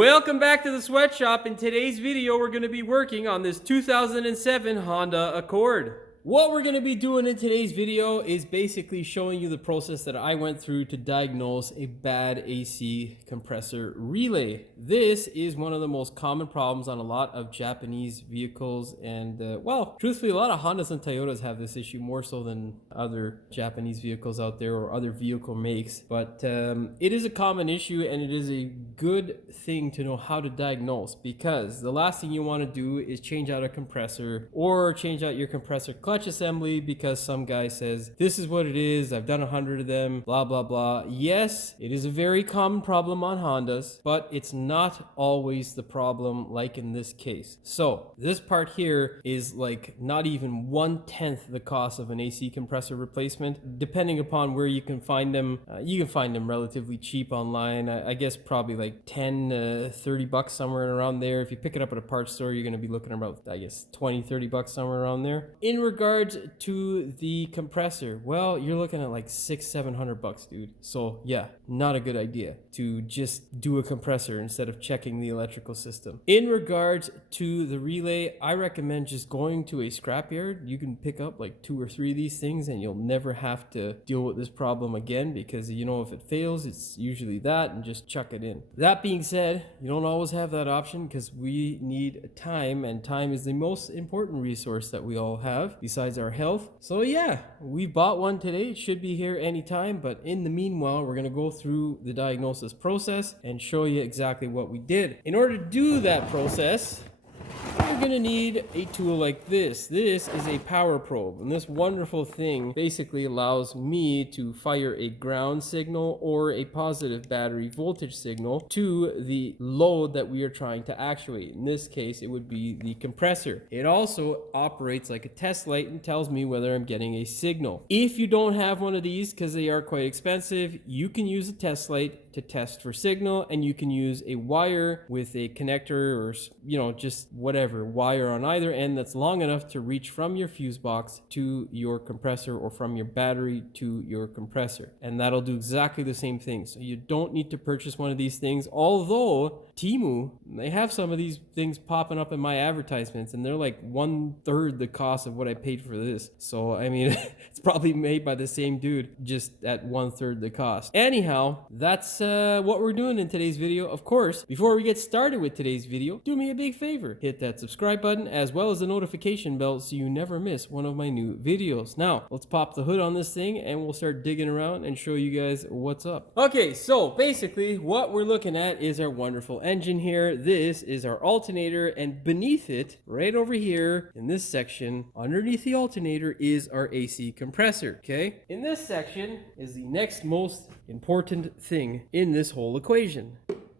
Welcome back to the sweatshop. In today's video, we're going to be working on this 2007 Honda Accord. What we're going to be doing in today's video is basically showing you the process that I went through to diagnose a bad AC compressor relay. This is one of the most common problems on a lot of Japanese vehicles, and well, truthfully, a lot of Hondas and Toyotas have this issue more so than other Japanese vehicles out there or other vehicle makes. But it is a common issue, and it is a good thing to know how to diagnose, because the last thing you want to do is change out a compressor or change out your compressor clutch assembly because some guy says this is what it is, I've done 100 of them, blah blah blah. Yes, it is a very common problem on Hondas, but it's not always the problem like in this case. So this part here is like not even 1/10 the cost of an AC compressor replacement, depending upon where you can find them. You can find them relatively cheap online. I guess probably like 10 30 bucks, somewhere around there. If you pick it up at a parts store, you're going to be looking about, I guess, 20-30 bucks, somewhere around there. In regards to the compressor, well, you're looking at like 600-700 bucks, dude. So yeah, not a good idea to just do a compressor instead of checking the electrical system. In regards to the relay, I recommend just going to a scrapyard. You can pick up like 2 or 3 of these things and you'll never have to deal with this problem again, because you know if it fails, it's usually that, and just chuck it in. That being said, you don't always have that option because we need time, and time is the most important resource that we all have besides our health. So yeah, we bought one today. It should be here anytime, but in the meanwhile, we're going to go through the diagnosis process and show you exactly what we did. In order to do that process, you're going to need a tool like this. This is a power probe, and this wonderful thing basically allows me to fire a ground signal or a positive battery voltage signal to the load that we are trying to actuate. In this case, it would be the compressor. It also operates like a test light and tells me whether I'm getting a signal. If you don't have one of these, because they are quite expensive, you can use a test light to test for signal, and you can use a wire with a connector or, you know, just whatever wire on either end that's long enough to reach from your fuse box to your compressor or from your battery to your compressor, and that'll do exactly the same thing. So you don't need to purchase one of these things, although Temu, they have some of these things popping up in my advertisements and they're like 1/3 the cost of what I paid for this. So I mean, it's probably made by the same dude, just at 1/3 the cost. Anyhow, that's what we're doing in today's video. Of course, before we get started with today's video, do me a big favor, hit that subscribe button as well as the notification bell so you never miss one of my new videos. Now let's pop the hood on this thing and we'll start digging around and show you guys what's up. Okay, so basically what we're looking at is our wonderful engine here. This is our alternator, and beneath it, right over here in this section underneath the alternator, is our AC compressor. Okay, in this section is the next most important thing in this whole equation.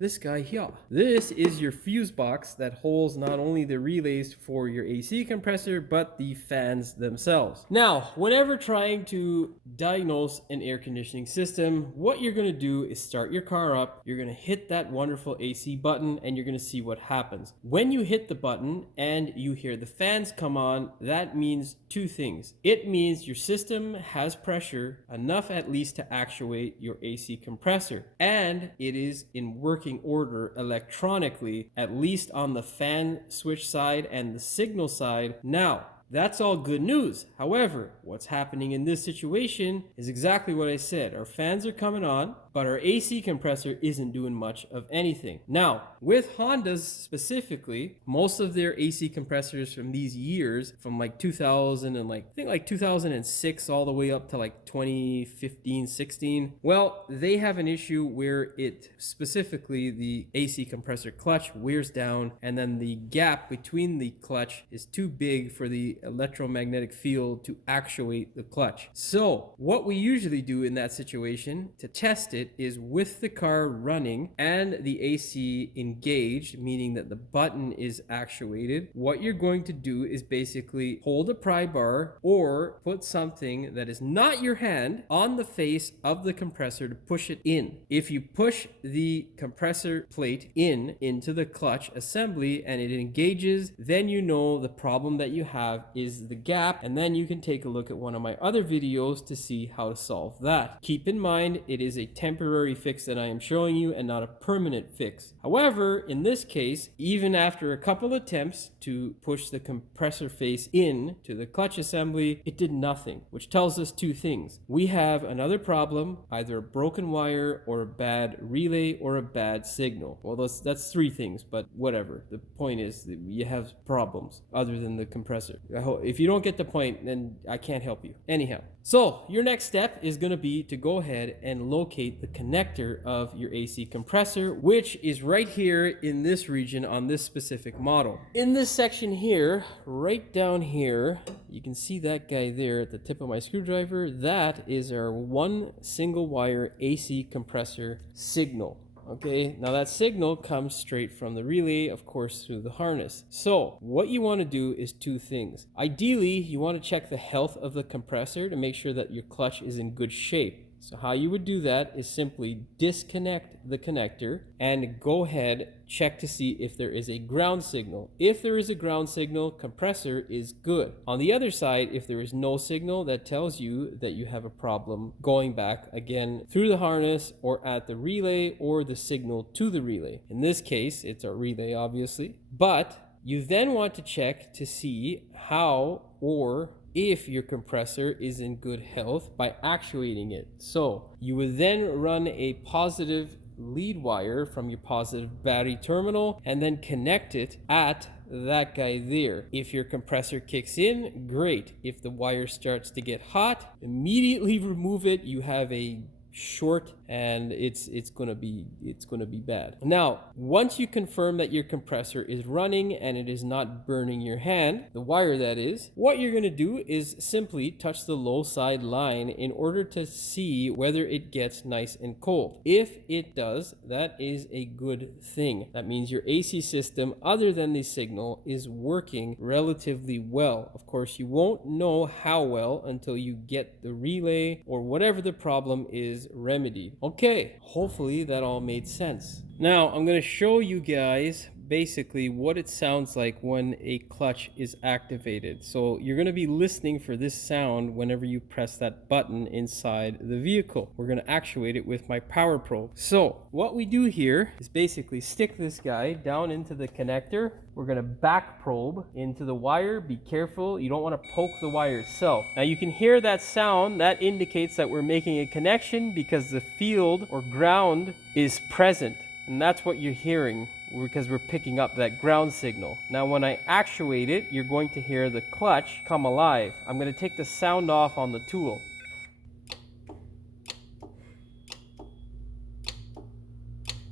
This guy here. This is your fuse box that holds not only the relays for your AC compressor, but the fans themselves. Now, whenever trying to diagnose an air conditioning system, what you're going to do is start your car up. You're going to hit that wonderful AC button and you're going to see what happens. When you hit the button and you hear the fans come on, that means 2 things. It means your system has pressure enough at least to actuate your AC compressor, and it is in working order electronically, at least on the fan switch side and the signal side. Now, that's all good news. However, what's happening in this situation is exactly what I said. Our fans are coming on, but our AC compressor isn't doing much of anything. Now, with Hondas specifically, most of their AC compressors from these years, from like 2000 and I think like 2006 all the way up to like 2015, 16, well, they have an issue where it, specifically the AC compressor clutch, wears down, and then the gap between the clutch is too big for the electromagnetic field to actuate the clutch. So what we usually do in that situation to test it is, with the car running and the AC engaged, meaning that the button is actuated, what you're going to do is basically hold a pry bar or put something that is not your hand on the face of the compressor to push it in. If you push the compressor plate into the clutch assembly and it engages, then you know the problem that you have is the gap, and then you can take a look at one of my other videos to see how to solve that. Keep in mind, it is a temporary temporary fix that I am showing you and not a permanent fix. However, in this case, even after a couple attempts to push the compressor face in to the clutch assembly, it did nothing, which tells us two things. We have another problem, either a broken wire or a bad relay or a bad signal. Well, that's three things, but whatever. The point is that you have problems other than the compressor. If you don't get the point, then I can't help you. Anyhow, so your next step is going to be to go ahead and locate the connector of your AC compressor, which is right here in this region on this specific model. In this section here, right down here, you can see that guy there at the tip of my screwdriver. That is our one single wire AC compressor signal. Okay, now that signal comes straight from the relay, of course, through the harness. So what you want to do is two things. Ideally, you want to check the health of the compressor to make sure that your clutch is in good shape. So how you would do that is simply disconnect the connector and go ahead, check to see if there is a ground signal. If there is a ground signal, compressor is good. On the other side, if there is no signal, that tells you that you have a problem going back again through the harness or at the relay or the signal to the relay. In this case, it's a relay, obviously. But you then want to check to see how or if your compressor is in good health by actuating it. So you would then run a positive lead wire from your positive battery terminal and then connect it at that guy there. If your compressor kicks in, great. If the wire starts to get hot, immediately remove it. You have a short and it's gonna be bad. Now, once you confirm that your compressor is running and it is not burning your hand, the wire that is, what you're gonna do is simply touch the low side line in order to see whether it gets nice and cold. If it does, that is a good thing. That means your AC system, other than the signal, is working relatively well. Of course, you won't know how well until you get the relay or whatever the problem is remedied. Okay, hopefully that all made sense. Now I'm going to show you guys basically what it sounds like when a clutch is activated. So you're going to be listening for this sound whenever you press that button inside the vehicle. We're going to actuate it with my power probe. So what we do here is basically stick this guy down into the connector. We're going to back probe into the wire. Be careful, you don't want to poke the wire itself. Now you can hear that sound. That indicates that we're making a connection because the field or ground is present. And that's what you're hearing because we're picking up that ground signal. Now when I actuate it, you're going to hear the clutch come alive. I'm going to take the sound off on the tool.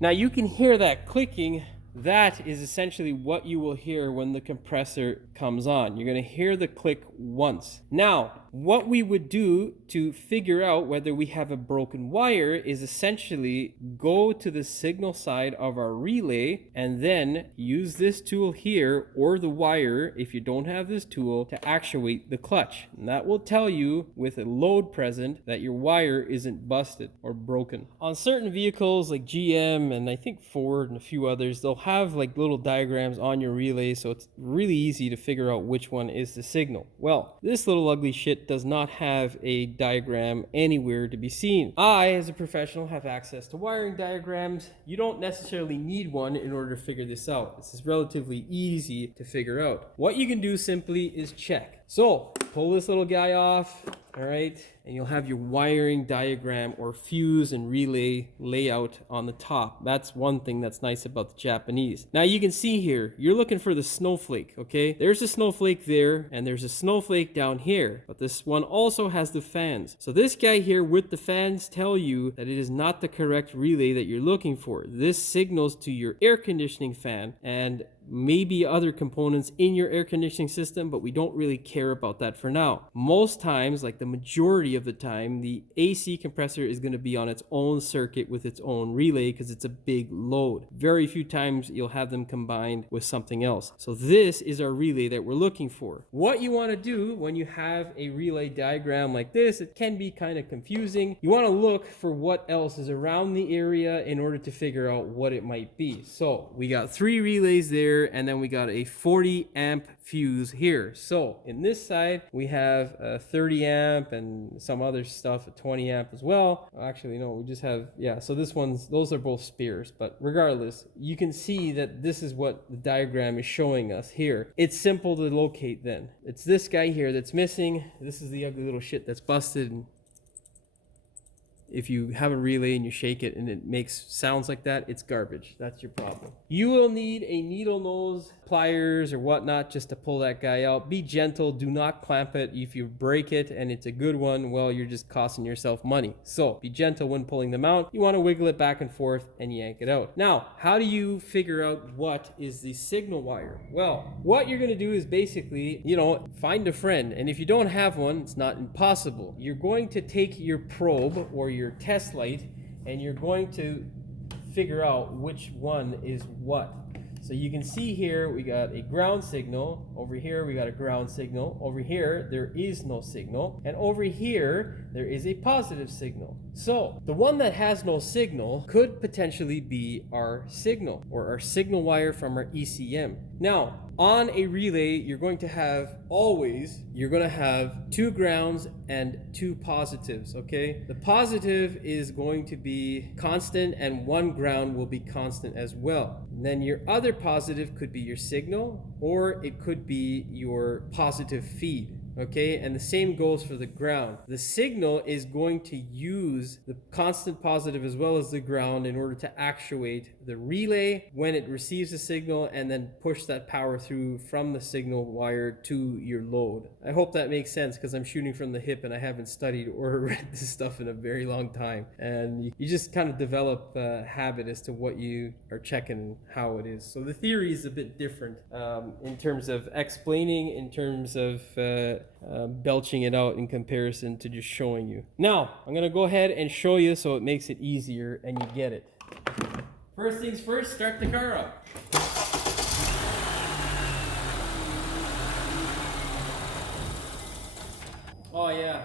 Now you can hear that clicking. That is essentially what you will hear when the compressor comes on. You're going to hear the click once. Now, what we would do to figure out whether we have a broken wire is essentially go to the signal side of our relay and then use this tool here or the wire, if you don't have this tool, to actuate the clutch. And that will tell you with a load present that your wire isn't busted or broken. On certain vehicles like GM and I think Ford and a few others, they'll have like little diagrams on your relay, so it's really easy to figure out which one is the signal. Well, this little ugly shit does not have a diagram anywhere to be seen. I, as a professional, have access to wiring diagrams. You don't necessarily need one in order to figure this out. This is relatively easy to figure out. What you can do simply is check. So, pull this little guy off, all right, and you'll have your wiring diagram or fuse and relay layout on the top. That's one thing that's nice about the Japanese. Now you can see here, you're looking for the snowflake, okay? There's a snowflake there, and there's a snowflake down here, but this one also has the fans. So this guy here with the fans tell you that it is not the correct relay that you're looking for. This signals to your air conditioning fan and maybe other components in your air conditioning system, but we don't really care about that for now. Most times, like the majority of the time, the AC compressor is going to be on its own circuit with its own relay because it's a big load. Very few times you'll have them combined with something else. So this is our relay that we're looking for. What you want to do when you have a relay diagram like this, it can be kind of confusing. You want to look for what else is around the area in order to figure out what it might be. So we got 3 relays there. here, and then we got a 40 amp fuse here. So in this side, we have a 30 amp and some other stuff, a 20 amp as well. Actually, no, we just have, yeah, so those are both spares, but regardless, you can see that this is what the diagram is showing us here. It's simple to locate then. It's this guy here that's missing. This is the ugly little shit that's busted. If you have a relay and you shake it and it makes sounds like that, it's garbage. That's your problem. You will need a needle nose, pliers or whatnot just to pull that guy out. Be gentle. Do not clamp it. If you break it and it's a good one, well, you're just costing yourself money. So be gentle when pulling them out. You want to wiggle it back and forth and yank it out. Now, how do you figure out what is the signal wire? Well, what you're going to do is basically, find a friend. And if you don't have one, it's not impossible. You're going to take your probe or your test light and you're going to figure out which one is what. So you can see here we got a ground signal, over here we got a ground signal, over here there is no signal, and over here there is a positive signal. So the one that has no signal could potentially be our signal or our signal wire from our ECM. Now on a relay you're going to have two grounds and two positives, okay? The positive is going to be constant and one ground will be constant as well. And then your other positive could be your signal or it could be your positive feed. Okay, and the same goes for the ground. The signal is going to use the constant positive as well as the ground in order to actuate the relay when it receives the signal and then push that power through from the signal wire to your load. I hope that makes sense because I'm shooting from the hip and I haven't studied or read this stuff in a very long time. And you just kind of develop a habit as to what you are checking and how it is. So the theory is a bit different in terms of explaining, in terms of belching it out in comparison to just showing you. Now, I'm going to go ahead and show you so it makes it easier and you get it. First things first, start the car up. Oh yeah.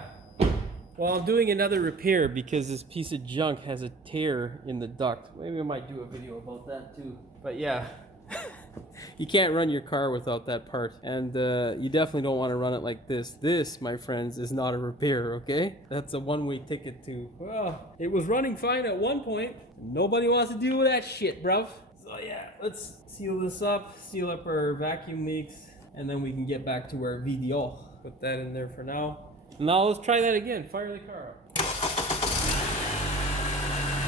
Well, I'm doing another repair because this piece of junk has a tear in the duct. Maybe I might do a video about that too. But yeah. You can't run your car without that part, and you definitely don't want to run it like this. This, my friends, is not a repair, okay? That's a one-way ticket to, well, it was running fine at one point. Nobody wants to deal with that shit, bruv. So yeah, let's seal this up, seal up our vacuum leaks, and then we can get back to our VDO. Put that in there for now. Now let's try that again. Fire the car up.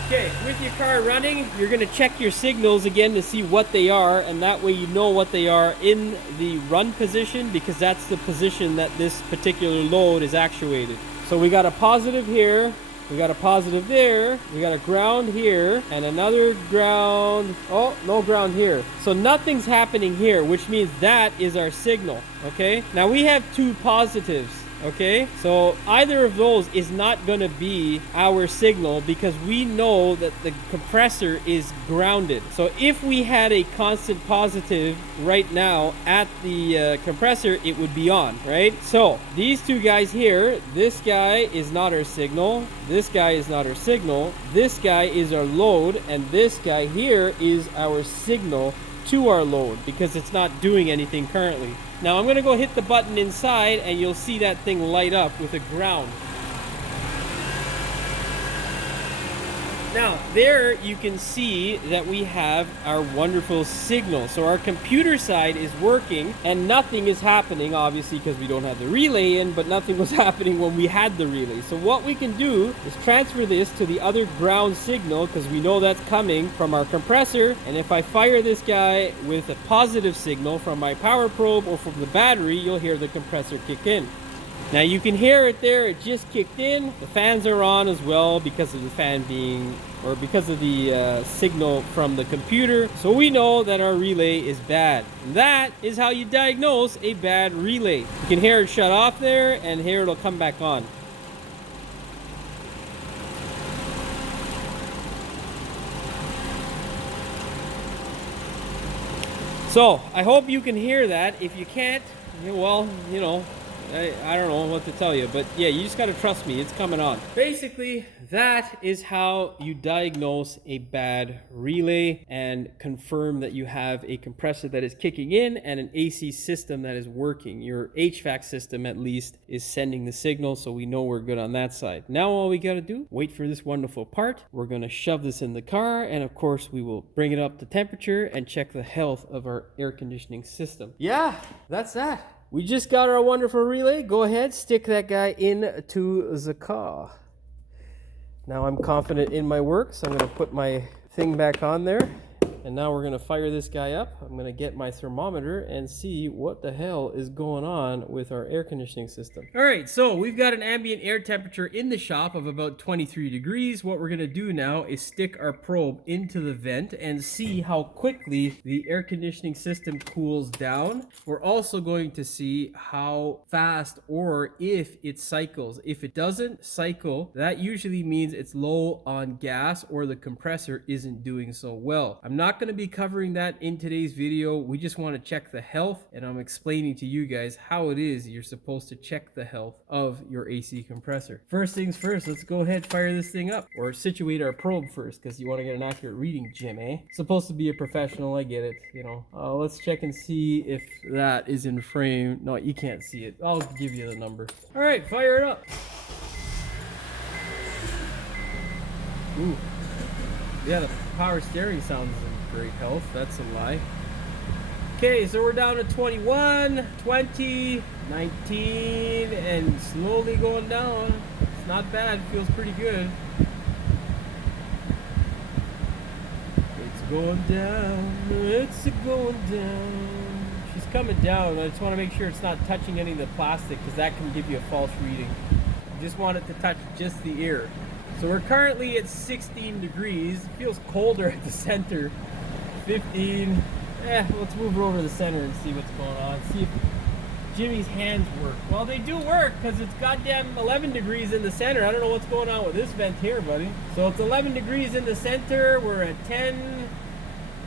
Okay, with your car running, you're going to check your signals again to see what they are, and that way you know what they are in the run position because that's the position that this particular load is actuated. So we got a positive here, we got a positive there, we got a ground here, and another ground. Oh, no ground here. So nothing's happening here, which means that is our signal, okay? Now we have two positives. Okay, so either of those is not going to be our signal because we know that the compressor is grounded. So if we had a constant positive right now at the compressor, it would be on, right? So these two guys here, this guy is not our signal, this guy is not our signal, this guy is our load, and this guy here is our signal to our load because it's not doing anything currently. Now I'm going to go hit the button inside and you'll see that thing light up with a ground. Now there you can see that we have our wonderful signal. So our computer side is working and nothing is happening, obviously because we don't have the relay in, but nothing was happening when we had the relay. So what we can do is transfer this to the other ground signal because we know that's coming from our compressor. And if I fire this guy with a positive signal from my power probe or from the battery, you'll hear the compressor kick in. Now you can hear it there, it just kicked in. The fans are on as well because of the fan being, or because of the signal from the computer. So we know that our relay is bad. And that is how you diagnose a bad relay. You can hear it shut off there and here it'll come back on. So I hope you can hear that. If you can't, well, I don't know what to tell you, but yeah, you just gotta trust me, it's coming on. Basically, that is how you diagnose a bad relay and confirm that you have a compressor that is kicking in and an AC system that is working. Your HVAC system, at least, is sending the signal, so we know we're good on that side. Now all we gotta do, wait for this wonderful part. We're gonna shove this in the car, and of course we will bring it up to temperature and check the health of our air conditioning system. Yeah, that's that. We just got our wonderful relay. Go ahead, stick that guy into the car. Now I'm confident in my work, so I'm going to put my thing back on there. And now we're going to fire this guy up. I'm going to get my thermometer and see what the hell is going on with our air conditioning system. All right, so we've got an ambient air temperature in the shop of about 23 degrees. What we're going to do now is stick our probe into the vent and see how quickly the air conditioning system cools down. We're also going to see how fast or if it cycles. If it doesn't cycle, that usually means it's low on gas or the compressor isn't doing so well. I'm not going to be covering that in today's video. We just want to check the health, and I'm explaining to you guys how it is you're supposed to check the health of your AC compressor. First things first, let's go ahead, fire this thing up, or situate our probe first, because you want to get an accurate reading, Jim, eh? Supposed to be a professional, I get it, you know. Let's check and see if that is in frame. No, you can't see it. I'll give you the number. All right, fire it up. Ooh. Yeah, the power steering sounds in great health. That's a lie. Okay, so we're down to 21, 20, 19, and slowly going down. It's not bad. Feels pretty good. It's going down. It's going down. She's coming down. I just want to make sure it's not touching any of the plastic, because that can give you a false reading. You just want it to touch just the ear. So we're currently at 16 degrees. It feels colder at the center. 15. Let's move her over to the center and see what's going on. See if Jimmy's hands work. Well, they do work, because it's goddamn 11 degrees in the center. I don't know what's going on with this vent here, buddy. So it's 11 degrees in the center. We're at 10,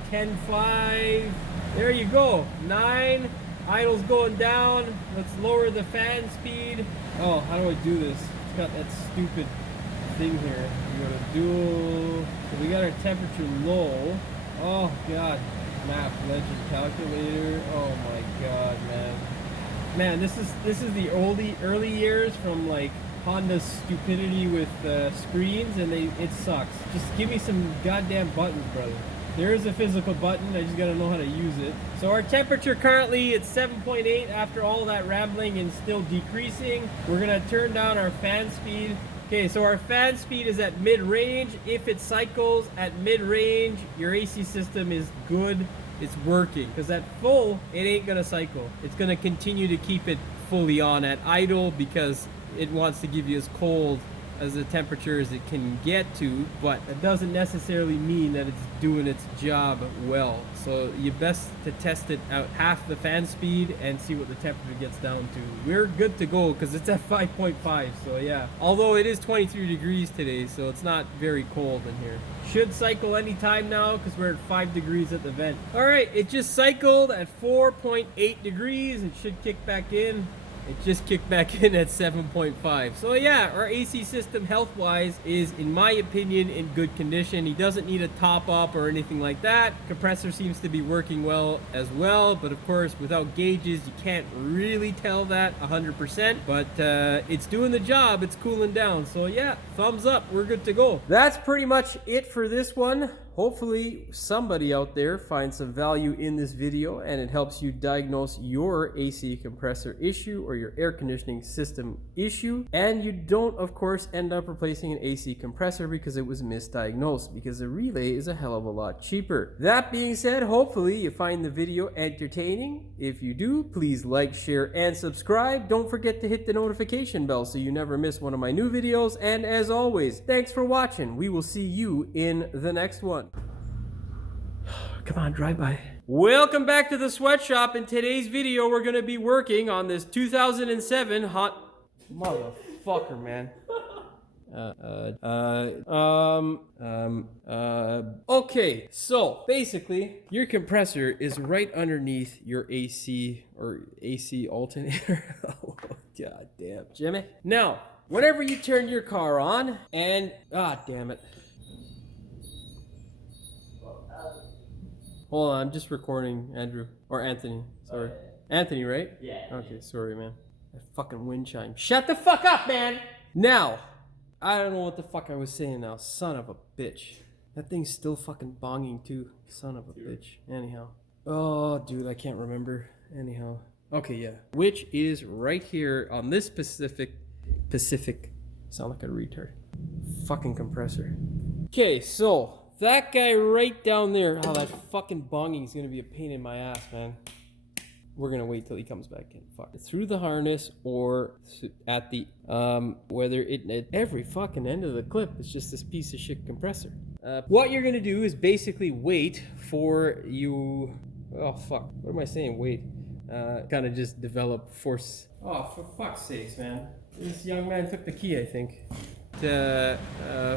10, 5. There you go. 9. Idle's going down. Let's lower the fan speed. Oh, how do I do this? It's got that stupid thing here. We got a dual. So we got our temperature low. Oh god. Map legend calculator. Oh my god, man. This is the early years from like Honda's stupidity with screens, and it sucks. Just give me some goddamn buttons, brother. There is a physical button, I just gotta know how to use it. So our temperature currently is 7.8 after all that rambling and still decreasing. We're gonna turn down our fan speed. Okay, so our fan speed is at mid-range. If it cycles at mid-range, your AC system is good. It's working. Because at full, it ain't gonna cycle. It's gonna continue to keep it fully on at idle because it wants to give you as cold as the temperature as it can get to, but that doesn't necessarily mean that it's doing its job well. So you best to test it out half the fan speed and see what the temperature gets down to. We're good to go because it's at 5.5, so yeah. Although it is 23 degrees today, so it's not very cold in here. Should cycle anytime now because we're at 5 degrees at the vent. All right, it just cycled at 4.8 degrees. It should kick back in. It just kicked back in at 7.5. So yeah, our AC system health-wise is, in my opinion, in good condition. He doesn't need a top-up or anything like that. Compressor seems to be working well as well, but of course, without gauges, you can't really tell that 100%. But it's doing the job. It's cooling down. So yeah, thumbs up. We're good to go. That's pretty much it for this one. Hopefully somebody out there finds some value in this video and it helps you diagnose your AC compressor issue or your air conditioning system issue, and you don't of course end up replacing an AC compressor because it was misdiagnosed, because the relay is a hell of a lot cheaper. That being said, hopefully you find the video entertaining. If you do, please like, share, and subscribe. Don't forget to hit the notification bell so you never miss one of my new videos, and as always, thanks for watching. We will see you in the next one. Come on, drive by. Welcome back to the sweatshop. In today's video, we're going to be working on this 2007 motherfucker, man. Okay, so basically, your compressor is right underneath your AC or AC alternator. God damn, Jimmy. Now, whenever you turn your car on, and God damn it. Hold on, I'm just recording Andrew or Anthony. Sorry, Anthony, right? Yeah. Okay, sorry, man. That fucking wind chime. Shut the fuck up, man. Now, I don't know what the fuck I was saying now. Son of a bitch. That thing's still fucking bonging too. Son of a bitch. Anyhow. Oh, dude, I can't remember. Anyhow. Okay, yeah. Which is right here on this Pacific. Sound like a retard. Fucking compressor. Okay, so that guy right down there. Oh, that fucking bonging is gonna be a pain in my ass, man. We're gonna wait till he comes back in. Fuck. Through the harness or at the whether it at every fucking end of the clip, it's just this piece of shit compressor. What you're gonna do is basically wait for you. Oh fuck. What am I saying? Wait. Kind of just develop force. Oh, for fuck's sakes, man. This young man took the key, I think.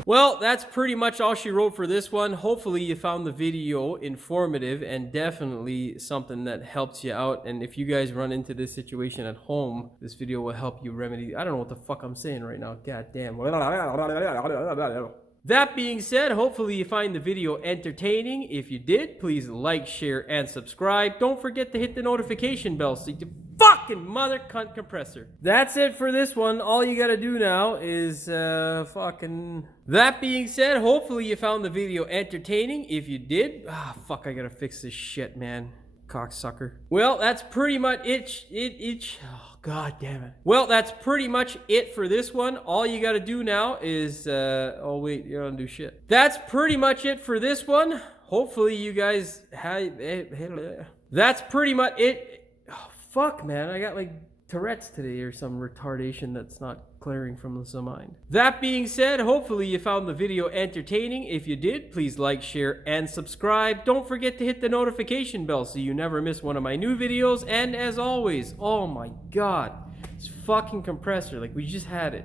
Well, that's pretty much all she wrote for this one. Hopefully you found the video informative and definitely something that helps you out. And if you guys run into this situation at home, this video will help you remedy. I don't know what the fuck I'm saying right now. God damn. That being said, hopefully you find the video entertaining. If you did, please like, share, and subscribe. Don't forget to hit the notification bell so you fucking mother cunt compressor. That's it for this one. All you gotta do now is fucking... That being said, hopefully you found the video entertaining. If you did, fuck, I gotta fix this shit, man. Cocksucker. Well, that's pretty much it. Oh, God damn it. Well, that's pretty much it for this one. All you gotta do now is, oh wait, you don't do shit. That's pretty much it for this one. Hopefully you guys that's pretty much it. Oh, fuck, man. I got like Tourette's today or some retardation that's not clearing from the mind. That being said, hopefully you found the video entertaining. If you did, please like, share, and subscribe. Don't forget to hit the notification bell so you never miss one of my new videos. And as always, oh my God, this fucking compressor, like we just had it.